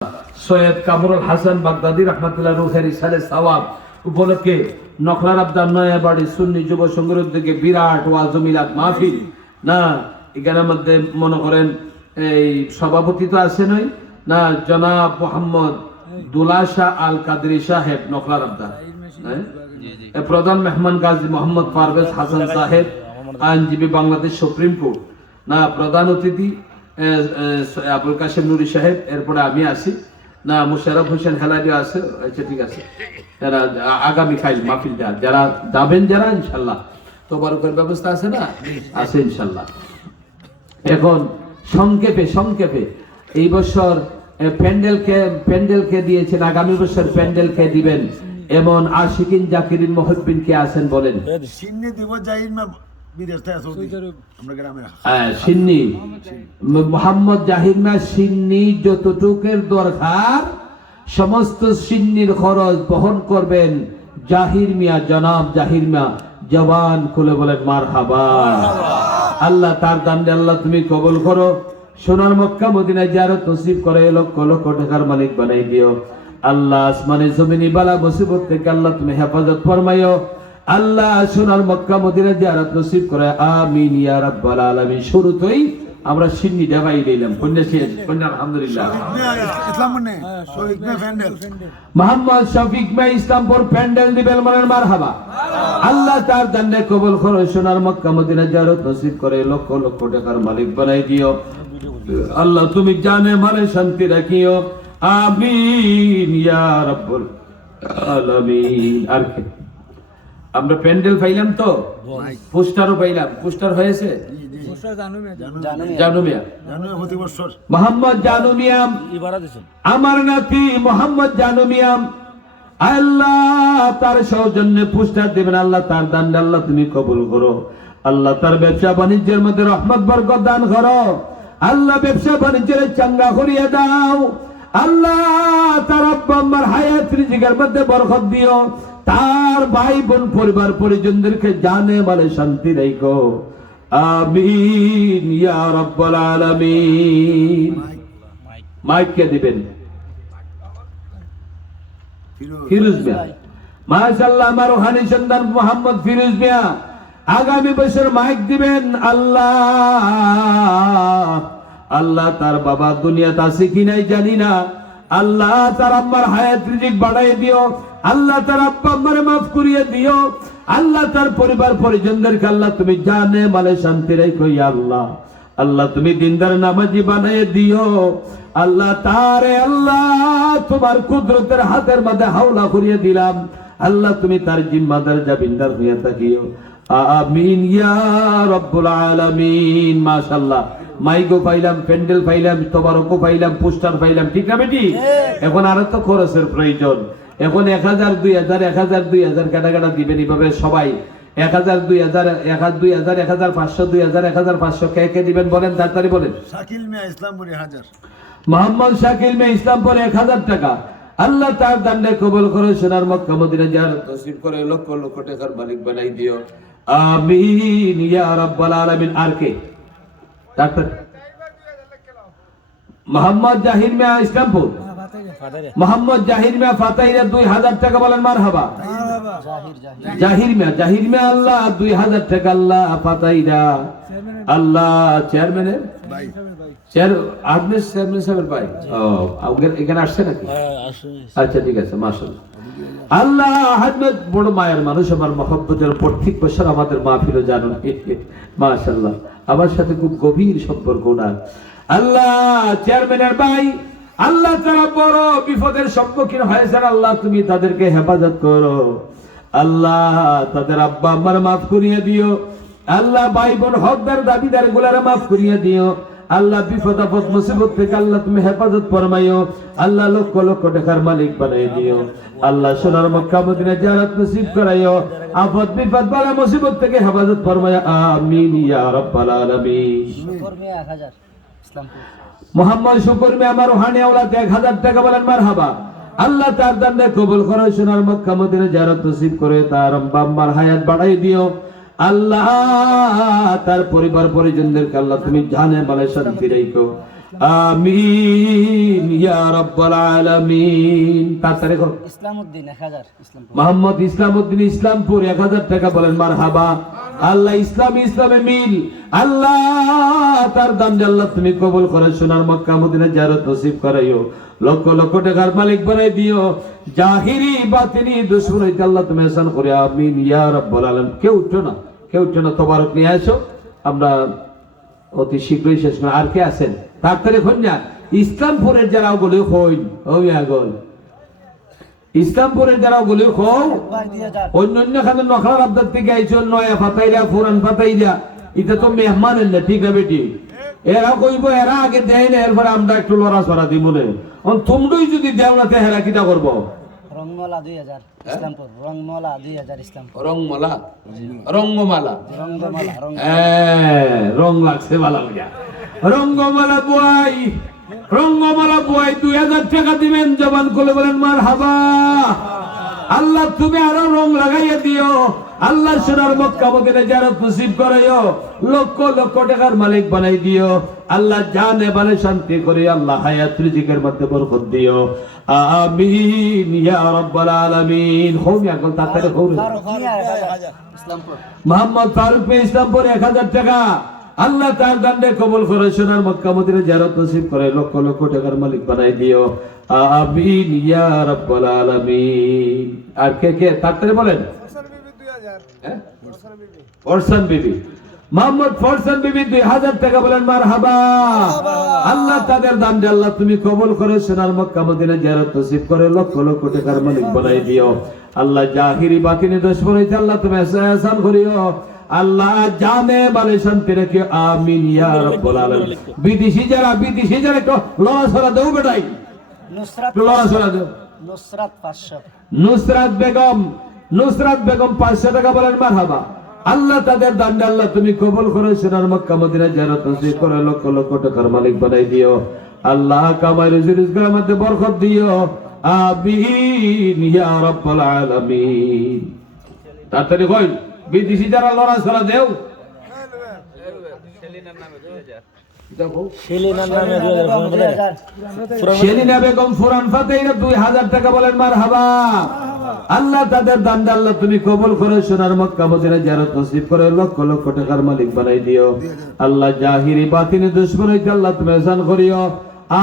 সৈয়দ কামরুল হাসান বাগদাদি রহমাতুল্লাহ রুহের ইসালে সওয়াব উপলক্ষে নখলার আবদার নয়াবাড়ি সুন্নি যুব সংঘের উদ্যোগে বিরাট ওয়াজ মিলাদ মাহফিল না এখানের মধ্যে মনে করেন এই সভাপতি তো আছে নই না জনাব মোহাম্মদ দুলাশা আল কাদরি সাহেব নখলার আবদার প্রধান মেহমান গাজী মোহাম্মদ পারভেজ হাসান সাহেব আইনজীবী বাংলাদেশ সুপ্রিম কোর্ট না প্রধান অতিথি আবুল কাশেম নুরি সাহেব এরপরে আমি আসি না মুশারফ হোসেন হেলারি আছে আচ্ছা ঠিক আছে এরা আগামীকাল মাহফিল যারা যাবেন যারা ইনশাল্লাহ তোবারকের ব্যবস্থা আছে না আছে ইনশাল্লাহ। এখন সংক্ষেপে এই বছর প্যান্ডেলকে দিয়েছেন, আগামী বছর প্যান্ডেলকে দিবেন এমন আশিকিন জাকিরিন মুহিব্বিন কে আছেন বলেন? সিন্নি দিব জাহির মা সিন্নি মোহাম্মদ জাহির মা সিন্নি যতটুকের দরকার সমস্ত সিন্নির খরচ বহন করবেন জাহির মিয়া, জনাব জাহির মিয়া। জবান খুলে বলেন মারহাবা। আল্লাহ তার দান আল্লাহ তুমি কবুল করো। সোনার মক্কা মদিনায় জিয়ারত নসিব করে লক্ষ লক্ষ টাকার মালিক বানাই দিও আল্লাহ। আসমানে জমিনে বালা মুসিবত থেকে আল্লাহ তুমি হেফাজত ফরমাইও আল্লাহ। সোনার মক্কা মদিনায় জিয়ারত নসিব করে আমিন ইয়া রাব্বাল আলামিন। শুরুতেই আমরা সিন্নি দেবাই দিলাম আলহামদুলিল্লাহ। মোহাম্মদ শফিক মে ইসলামপুর প্যান্ডেল দিবেন মনের মারহাবা। আল্লাহ তার দানে কবুল করো। সোনার মক্কা মদিনা জিয়ারত নসিব করে লক্ষ লক্ষ টাকার মালিক বানাই দিও আল্লাহ। তুমি জানে মানে শান্তি রাখিও আমিন ইয়া রাব্বুল আলামিন। আর কি আমরা প্যান্ডেল পাইলাম তো পোস্টারও পাইলাম। পোস্টার হয়েছে মোহাম্মদ জানু মিয়াম আমার নাতি মোহাম্মদ জানু মিয়াম। আল্লাহ তার সৌজন্যে পুষ্টার দেবেন আল্লাহ। তার দান আল্লাহ তুমি কবুল করো আল্লাহ। তার ব্যবসা বাণিজ্যের মধ্যে রহমত বরকত দান করো আল্লাহ। ব্যবসা বাণিজ্যের চাঙ্গা করিয়ে দাও আল্লাহ। তার আব্বা আম্মার হায়াত রিজিকের মধ্যে বরকত দিও। তার ভাই বোন পরিবার পরিজনদেরকে জানে মানে শান্তি রাখো আমিন ইয়া রাব্বাল আলামিন। মাইক কে দিবেন? ফিরোজ মিয়া। মাশাআল্লাহ আমার রুহানি সন্তান মোহাম্মদ ফিরোজ মিয়া আগামী বছর মাইক দিবেন আল্লাহ। আল্লাহ তার বাবা দুনিয়াতে আছে কি নাই জানি না আল্লাহ। তার আম্মার হায়াত রিজিক বাড়াই দিও আল্লাহ। তার আব্বা আম্মারে মাফ করিয়ে দিও আল্লাহ। তার পরিবার পরিজনদেরকে আল্লাহ তুমি জানে মানে শান্তি রাখো আল্লাহ। আল্লাহ তুমি দিনদার নামাজি বানিয়ে দিও আল্লাহ। তারে আল্লাহ তোমার কুদরতের হাতের মধ্যে হাওলা করিয়ে দিলাম আল্লাহ। তুমি তার জিম্মাদার জামিনদার হইয়া থাকিও আমিন ইয়া রাব্বুল আলামিন। মাশাআল্লাহ মাইকও পাইলাম, প্যান্ডেল পাইলাম, তোবারকও পাইলাম, পোস্টার পাইলাম, ঠিক না বেটি? এখন আরো তো খরচের প্রয়োজন। এখন 1000 2000 1000 2000 কাটা দিবেন এইভাবে সবাই। 1000 2000 1000 1500 2000 1500 কে দিবেন বলেন তাড়াতাড়ি বলেন। শাকিল মিয়া ইসলামপুর 1000। মোহাম্মদ শাকিল মিয়া ইসলামপুর 1000 টাকা আল্লাহ তার দানে কবুল করে। সোনার মক্কা মদিনা জিয়ারত নসিব করে লক্ষ লক্ষ টাকার মালিক বানাই দিও আমিন ইয়া রাব্বাল আলামিন। আর কে? ডাক্তার মোহাম্মদ জাহির মিয়া ইসলামপুর। মোহাম্মদ জাহির মিয়া ফাতাইরা 2000 টাকা বলেন মারহাবা। জাহির মিয়া আল্লাহ 2000 টাকা আল্লাহ ফাতাইরা আল্লাহ। চেয়ারম্যানের চেয়ারম্যান সাহেবের ভাই এখানে আসছে নাকি? আচ্ছা ঠিক আছে মাশাআল্লাহ। আল্লাহ আহমদ বড় মায়ের মানুষ আমার মহব্বতের প্রত্যেক বছর আমাদের মাহফিলও জানো মাশাআল্লাহ। আমার সাথে খুব গভীর সম্পর্ক না আল্লাহ। চেয়ারম্যানের ভাই আল্লাহ তারা বড় বিপদের সম্মুখীন হয়েছেন আল্লাহ। তুমি তাদেরকে হেফাজত করো আল্লাহ। তাদের আব্বা আম্মার মাফ করিয়ে দিও আল্লাহ। ভাই বোন হকদার দাবিদার গুলার মাফ করিয়ে দিও আল্লাহ। বিপদ আপদ মুসিবত থেকে আল্লাহ তুমি হেফাজত ফরমাইও আল্লাহ। লক্ষ লক্ষ টাকার মালিক বানাই দিও আল্লাহ। সোনার মক্কা মদিনা জিয়ারত নসিব করাইও। আপদ বিপদ বালা মুসিবত থেকে হেফাজত ফরমাইও আমিন ইয়া রাব্বাল আলামিন। মোহাম্মদ শুকুর মিয়া আমার রুহানি আওলাদ 1000 টাকা বলেন মারহাবা। আল্লাহ তার দানে কবুল করো। সোনার মক্কা মদিনা জিয়ারত নসিব করে তার আম্মার হায়াত বাড়াই দিও আল্লাহ। তার পরিবার পরিজনদেরকে আল্লাহ তুমি জানে মানে শান্তি রাখো আমিন ইয়া রাব্বাল আলামিন। তাড়াতাড়ি কর। ইসলামউদ্দিন 1000 ইসলামপুর। মোহাম্মদ ইসলামউদ্দিন ইসলামপুর 1000 টাকা বলেন মারহাবা। আল্লাহ ইসলামে মিল, আল্লাহ তার দান আল্লাহ তুমি কবুল করে সোনার মক্কা মদিনা জিয়ারত নসিব করাইও, লক্ষ লক্ষ টাকার মালিক বানাই দিও, জাহিরি বাতিনি দুশমন হইতে আল্লাহ তুমি আসান করে আমিন ইয়া রাব্বাল আলামিন। কেউ উঠো না, তোবারক নিয়ে আসো, আমরা অতি শীঘ্রই শেষ করব। আর কে আছেন তাড়াতাড়ি হন না। ইসলামপুরের যারা ওগুলো হইন ওই আগল ইসলামপুরের যারা ওগুলো হও, ভাই 2000 অন্য খানে নখলার আবদার থেকে আইছো, নয়া ফাতাইরা পুরান ফাতাইরা, এটা তো মেহমান এলে ঠিক না বেটি? এরা কইব এরা আগে দেয় না, এরপরে আমরা একটু লড়া ছড়া দিব মনে। তোমরাই যদি দেও না তে হেরা কিটা করবো? রংমলা 2000 ইসলামপুর। রংমলা 2000 ইসলামপুর। রংমালা রঙ্গমালা রং লাগছে ভালো বুঝা। রঙ্গমালা বুয়াই 2000 টাকা দিবেন, জবান খুলে বলেন মারহাবা। আল্লাহ তুমি আরো রং লাগাইয়া দিও, আল্লাহ সোনার মক্কা মদিনা জিয়ারত নসিব করাইও, লক্ষ লক্ষ টাকার মালিক বানাই দিও, আল্লাহ জানে বালে শান্তি করে, আল্লাহ হায়াত রিজিকের মধ্যে বরকত দিও, আমিন ইয়া রাব্বাল আলামিন। হোমি আকল তাড়াতাড়ি হোমি। ইসলামপুর। মোহাম্মদ ফারুক পে ইসলামপুর 1000 টাকা, আল্লাহ তার দান্ডে কবুল করে সোনার মক্কা মদিনা জিয়ারত নসিব করে, লক্ষ লক্ষ টাকার মালিক বানাই দিও, আমিন ইয়া রাব্বাল আলামিন। আর কে তাড়াতাড়ি বলেন? ফরসান বিবি, মোহাম্মদ ফরসান বিবি 2000 টাকা বলেন মারহাবা। আল্লাহ তাদের দান আল্লাহ তুমি কবুল করে সোনার মক্কা মদিনা জিয়ারত নসিব করে, লক্ষ লক্ষ টাকার মালিক বানাই দিও, আল্লাহ জাহিরি বাতিনি দুশমন হইতে আল্লাহ তুমি আসান করিও, আল্লাহ জানে বালে শান্তি রেখে আমিন ইয়া রাব্বাল আলামিন। বিদেশি যারা একটু লড়া ছড়া দেও বেটাই, নুসরাত লড়া ছড়া দেও। নুসরাত 500। নুসরাত বেগম 500 টাকা বলেন মারহাবা। আল্লাহ তাদের দান আল্লাহ তুমি কবুল করে সোনার মক্কা মদিনা জিয়ারত নসিব করে, লক্ষ লক্ষ টাকার মালিক বানাই দিও, আল্লাহ কামাই রুজি রিজকের মধ্যে বরকত দিও, আমিন ইয়া রাব্বাল আলামিন। তাড়াতাড়ি কই বিদেশি যারা লড়া ছড়া দেও। সেলিনা বেগম ফুরান ফাতেহা 2000 টাকা বলেন মারহাবা। আল্লাহ তাদের দান আল্লাহ তুমি কবুল করে সোনার মক্কা মদিনা জিয়ারত নসিব করে, লক্ষ লক্ষ টাকার মালিক বানাই দিও, আল্লাহ জাহিরি বাতিনি দুশমন হইতে আল্লাহ তুমি আসান করিও,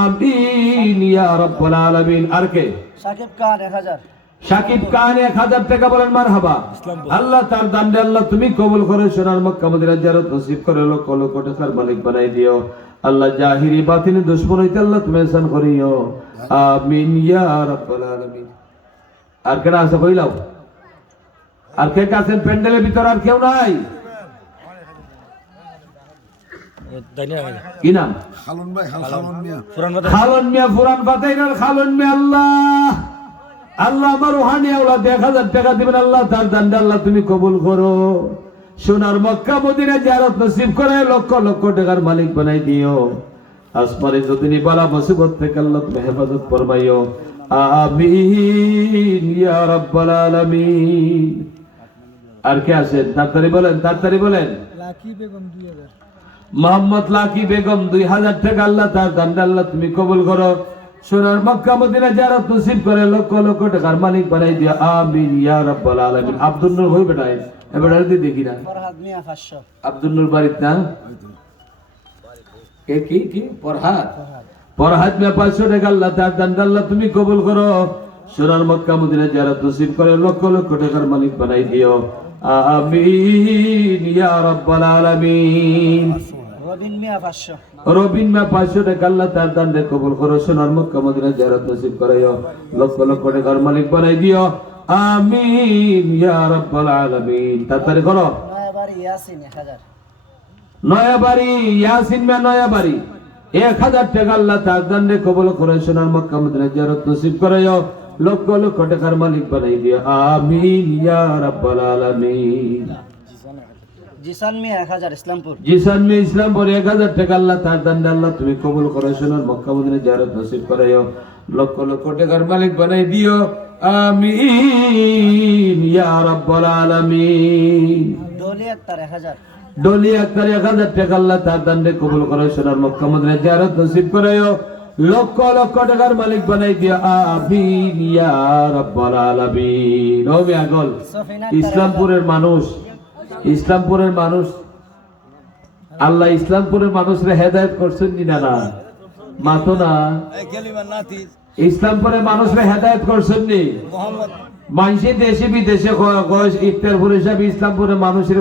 আমিন ইয়া রাব্বাল আলামিন। আর কে? সাকিব খান 1000। সাকিব খান 1000 টাকা বলেন মারহাবা। আল্লাহ তার দান আল্লাহ তুমি কবুল করে সোনার মক্কা মদিনা জিয়ারত নসিব করে, লক্ষ লক্ষ টাকার মালিক বানাই দিও, আল্লাহ জাহিরি বাতিনি দুশমন হইতে আল্লাহ তুমি আসান করিও, আমিন ইয়া রাব্বাল আলামিন। আর কেনা আছে কইলাও? আর কে আছেন প্যান্ডেলের ভিতর? আর কেউ নাই? কি নাম? খালুন ভাই, খালুন মিয়া। খালন মিয়া ফুরান ফাতেহার খালন মিয়া। আল্লাহ আমার রুহানি আওলাদ 1000 টাকা দিবেন, আল্লাহ তার দান আল্লাহ তুমি কবুল করো, সোনার মক্কা মদিনা জিয়ারত নসিব করে, লক্ষ লক্ষ টাকার মালিক বানাই দিও, আসমানে যতনি বালা মুসিবত থেকে আল্লাহ তুমি হেফাজত ফরমাইও, আমিন ইয়া রাব্বাল আলামিন। আর কে আছেন? তাড়াতাড়ি বলেন। লাকি বেগম 2000। মোহাম্মদ লাকি বেগম 2000 টাকা, আল্লাহ তার দান আল্লাহ তুমি কবুল করো, সোনার মক্কা মদিনা জিয়ারত নসিব করে, লক্ষ লক্ষ টাকার মালিক বানাই দিও, আমিন ইয়া রাব্বাল আলামিন। আব্দুল নূর হই বেটাই এবারে দেখি না। ফরহাদ মিয়া 500। আব্দুল নূর বাড়িতে না? কি ফরহাদ মিয়া 500 টাকা, আল্লাহ তার দান আল্লাহ তুমি কবুল করো, সোনার মক্কা মদিনা জিয়ারত নসিব করে, লক্ষ লক্ষ টাকার মালিক বানাই দিও, আমিন ইয়া রাব্বাল আলামিন। রবিন মিয়া 500। রবিন মিয়া 500 টাকা, আল্লাহ তার দান কবুল করো, সোনার মক্কা মদিনা জিয়ারত নসিব করাইও, লক্ষ লক্ষ টাকার মালিক বানাই দিও, আমিন ইয়া রাব্বাল আলামিন। তাড়াতাড়ি করো। নয়াবাড়ি ইয়াসিন 1000। নয়াবাড়ি ইয়াসিন মিয়া 1000 টাকা, আল্লাহ তার দান কবুল করে, সোনার মক্কা মদিনা জিয়ারত নসিব করাইও, লক্ষ লক্ষ টাকার মালিক বানাই দিও, আমিন ইয়া রাব্বাল আলামিন। জিসান মিয়া 1000 ইসলামপুর। জিসান মিয়া ইসলামপুর 1000 টাকা, আল্লাহ তার দান আল্লাহ তুমি কবুল করে, সোনার মক্কা মদিনা জিয়ারত নসিব করাইও, লক্ষ লক্ষ টাকার মালিক বানাই দিও, আমিন ইয়া রাব্বাল আলামিন। দলি আক্তার 1000। ডলি আক্তার 1000 টাকা আল্লাহ তার দানে কবুল করে সোনার মক্কা মদিনা জিয়ারত নসিব করায়ো লক্ষ লক্ষ টাকার মালিক বানাই দিও আমিন ইয়া রাব্বাল আলামিন ও মিয়াগল ইসলামপুরের মানুষ আল্লাহ ইসলামপুরের মানুষরে হেদায়েত করছেন না না মাতো না ইসলামপুরের মানুষরে হেদায়েত করছেন নি মানুষে দেশে বিদেশে ইফতারপুর হিসাবে ইসলামপুরের মানুষের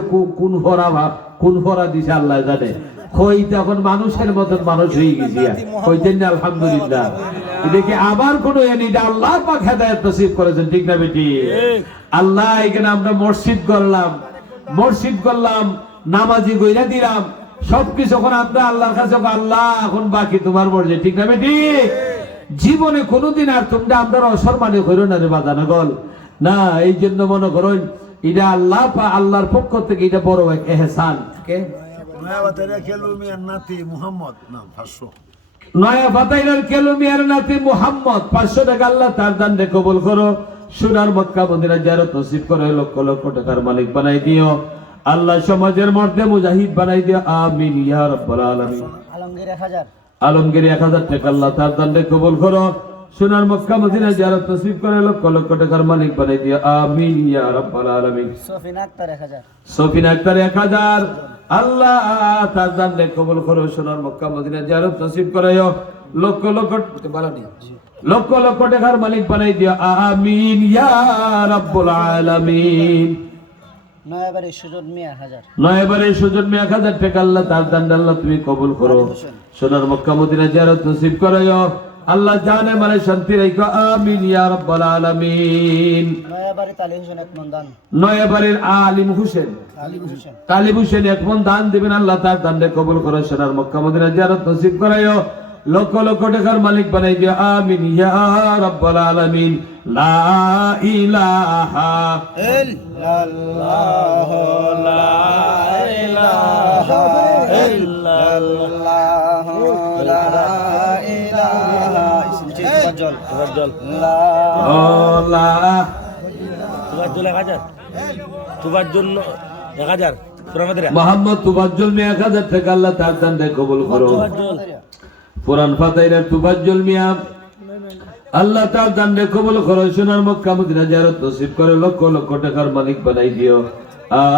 কোন ফরা দিছে আল্লাহ জানে হই তখন মানুষের মতন মানুষ হয়ে গেছি হইতেন না আলহামদুলিল্লাহ এদিকে আবার কোন এনিটা আল্লাহ পাক হেদায়েত নসিব করেছেন ঠিক না বেটি আল্লাহ এখানে আমরা মসজিদ করলাম নামাজি গইরা দিলাম সবকিছু এখন আমরা আল্লাহর কাছে আল্লাহ এখন বাকি তোমার মর্জি ঠিক না বেটি জীবনে কোনোদিন আর তোমরা আমরা অসম্মানে করো না রে বাজানো গল না এই জন্য মনে করো এটা আল্লাহর পক্ষ থেকে এটা বড় এক এহসান কে নয়া ফাতাইলার কেলুমিয়ার নাতি মুহাম্মদ 500 টাকা আল্লাহ তার দানে কবুল করো সোনার মক্কা মদিনা জিয়ারত নসিব করে লক্ষ লক্ষ টাকার মালিক বানাই দিও আল্লাহ সমাজের মধ্যে মুজাহিদ বানাই দিও আমিন ইয়া রাব্বাল আলামিন আলমগীর 1000 টাকা আল্লাহ তার দানে কবুল করো সোনার মক্কা মদিনা জিয়ারত নসিব করে লক্ষ লক্ষ টাকার মালিক বানাই দিও আমিন ইয়া রাব্বাল আলামিন সফিনা আক্তার 1000 আল্লাহ তার দানে কবুল করো সোনার মক্কা মদিনা জিয়ারত নসিব করায়ো লক্ষ লক্ষ টাকার মালিক বানাই দিও আমিন ইয়া রাব্বুল আলামিন নয়াবাড়ির সুজন মিয়া 1000 টাকা আল্লাহ তার দান আল্লাহ তুমি কবুল করো সোনার মক্কা মদিনা জিয়ারত নসিব করায়ো আল্লাহ জানে মানে শান্তি রাখো আমিন ইয়া রাব্বাল আলামিন নয়াবাড়ির আলিম হোসেন তালিব হোসেন 1 মণ দান দিবেন আল্লাহ তার দানে কবুল করো সোনার মক্কা মদিনা জিয়ারত নসিব করায়ো লক্ষ লক্ষ টাকার মালিক বানাই দিও আমিন ইয়া রাব্বাল আলামিন লা ইলাহা ইল্লাল্লাহ লা ইলাহা ইল্লাল্লাহ লা ইলাহা তুবার জন্য 1000 মোহাম্মদ তুবাজ্জল 1000 টাকা আল্লাহ তার দানে কবুল করো পুরান ফাতাইলের তুবাজ্জল মিয়া আল্লাহ তার দানে কবুল করো সোনার মক্কা মদিনা জিয়ারত নসিব করে লক্ষ লক্ষ টাকার মালিক বানাই দিও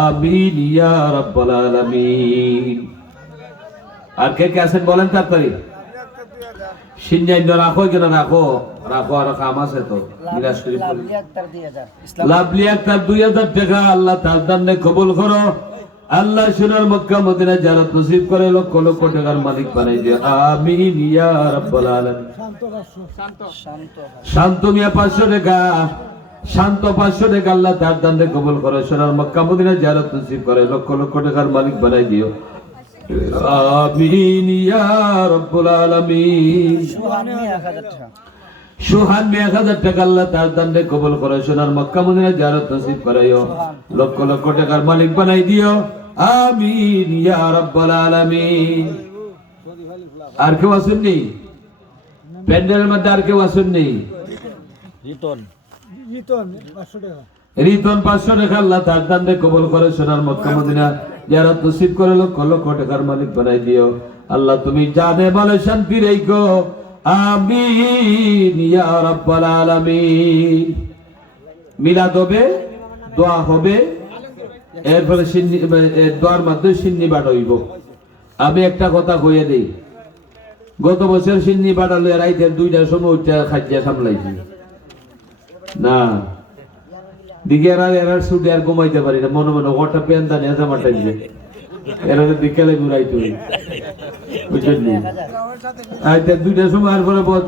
আমিন ইয়া রাব্বাল আলামিন আর কে কে আছেন বলেন তাড়াতাড়ি সিন্নাই রাখো কেন রাখো আর কাম আছে তো মিলাদ শরীফ লাভলি আক্তার 2000 টাকা আল্লাহ তার দানে কবুল করো আল্লাহ সোনার মক্কা মদিনা জিয়ারত নসিব করে লক্ষ লক্ষ টাকার মালিক বানাই দিও আমিন ইয়া রাব্বাল আলামিন শান্ত মিয়া 500 টাকা শান্ত 500 টাকা আল্লাহ তার দানে কবুল করে সোনার মক্কা মদিনা জিয়ারত নসিব করে লক্ষ লক্ষ টাকার মালিক বানাই দিও আমিন ইয়া রাব্বাল আলামিন সুহান 1000 টাকা আল্লাহ তার দানে কবুল করে সোনার মক্কা মদিনা জিয়ারত নসিব করায়ো লক্ষ লক্ষ টাকার মালিক বানাই দিও আমিন ইয়া রাব্বাল আলামিন আর কেউ আছেন নি প্যান্ডেলের মধ্যে আর কেউ আছেন নি রিতন 500 টাকা আল্লাহ তার দানে কবুল করে সোনার মক্কা মদিনা জিয়ারত নসিব করে লক্ষ লক্ষ টাকার মালিক বানাই দিও আল্লাহ তুমি জানে বলে শান্তি রেখো আমিন ইয়া রাব্বাল আলামিন মিলাদ হবে দোয়া হবে এরপরে দোয়ার মাধ্যমে সিন্নি বাড়া হইব আমি একটা কথা কইয়া দেই গত বছর সিন্নি বাড়া লইয়া রাইতে 2টার সময় উঠে খাইয়া সামলাইছি না দিকে এরার ছুটে আর ঘুমাইতে পারি না মনে মনে ওটা পেন দানি আছে মাটাইছে এরা বিকেলে ঘুরাইতে বুঝলেন নি আইতে 2টার সময় আর পরে বস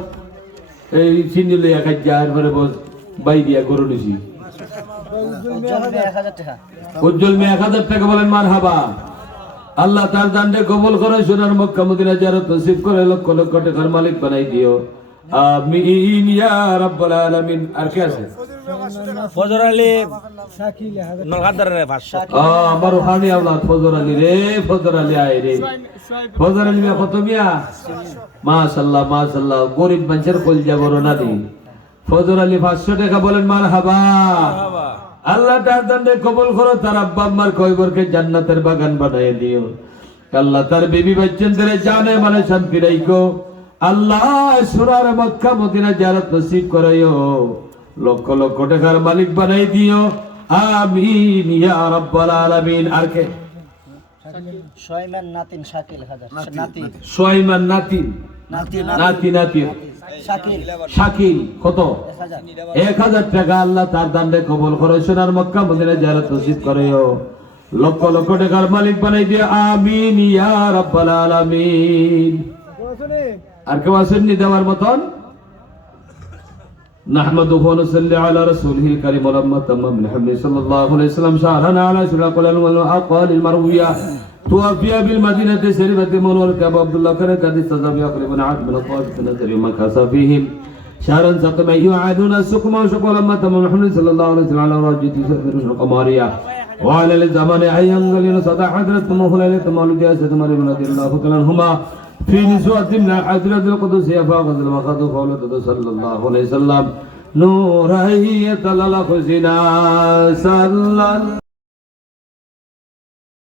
এই সিন্নি লইয়া খাইয়া আর পরে বস বাই দিয়া গরু নিছি উজ্জ্বল মিয়া 1000 টাকা বলেন মারহাবা আল্লাহ তার দানে কবুল করে সোনার মক্কা মদিনা জিয়ারত নসিব করে লক্ষ লক্ষ টাকার মালিক বানাই দিও আমিন ইয়া রাব্বাল আলামিন আর কে আছে ফজর আলী শাকিল নলহাদার রে 500 আমার ওখানে আওলাদ ফজর আলী রে ফজর আলী আয় রে ফজর আলী কত মিয়া মাশাআল্লাহ মাশাআল্লাহ গরিব মানুষের কলজা বড় না দি ফজর আলী 500 টাকা বলেন মারহাবা আল্লাহ তার দানে কবুল করো, তার আব্বা আম্মার কয়বরকে জান্নাতের বাগান বানায় দিও। আল্লাহ তার বিবি বাচ্চাদের জানে মানে শান্তি রাখো। আল্লাহ সুরার মক্কা মদিনা জিয়ারত নসিব করাইও, লক্ষ লক্ষ টাকার মালিক বানাই দিও। আমিন ইয়া রাব্বাল আলামিন। আর কে? সোয়াইমান নাতিন শাকিল হাজার নাতি সোয়াইমান নাতিন নাতি শাকিল শাকিল কত? 1000 টাকা। আল্লাহ তার দানে কবুল করো, সোনার মক্কা মদিনা জিয়ারত নসিব করাইও, লক্ষ লক্ষ টাকার মালিক বানাই দিও। আমিন ইয়া রাব্বাল আলামিন। আর কেউ আসেননি দেওয়ার মতন? نحمده ونصلي على رسوله الكريم ولما تم من حمده صلى الله عليه وسلم شهرنا على شرع قلال والأقوال المروية توفي بالمدينة الشريفة منورة أبو عبد الله كان قد استضاف يقربون عاد من الطائف النذر ومن كاس فيهم شهرا سقما يعادون السقم وشقوا لما تم من حمده صلى الله عليه وسلم على راجة يسافر القمارية وعلى الزمان أيام قليل صدى حضرة مهلة مولد ياسد مريم رضي الله تعالى عنهما في نسوة من حضرة القدس يفاقز المخاض قولة صلى الله عليه وسلم نورا يتلال خزنا صلى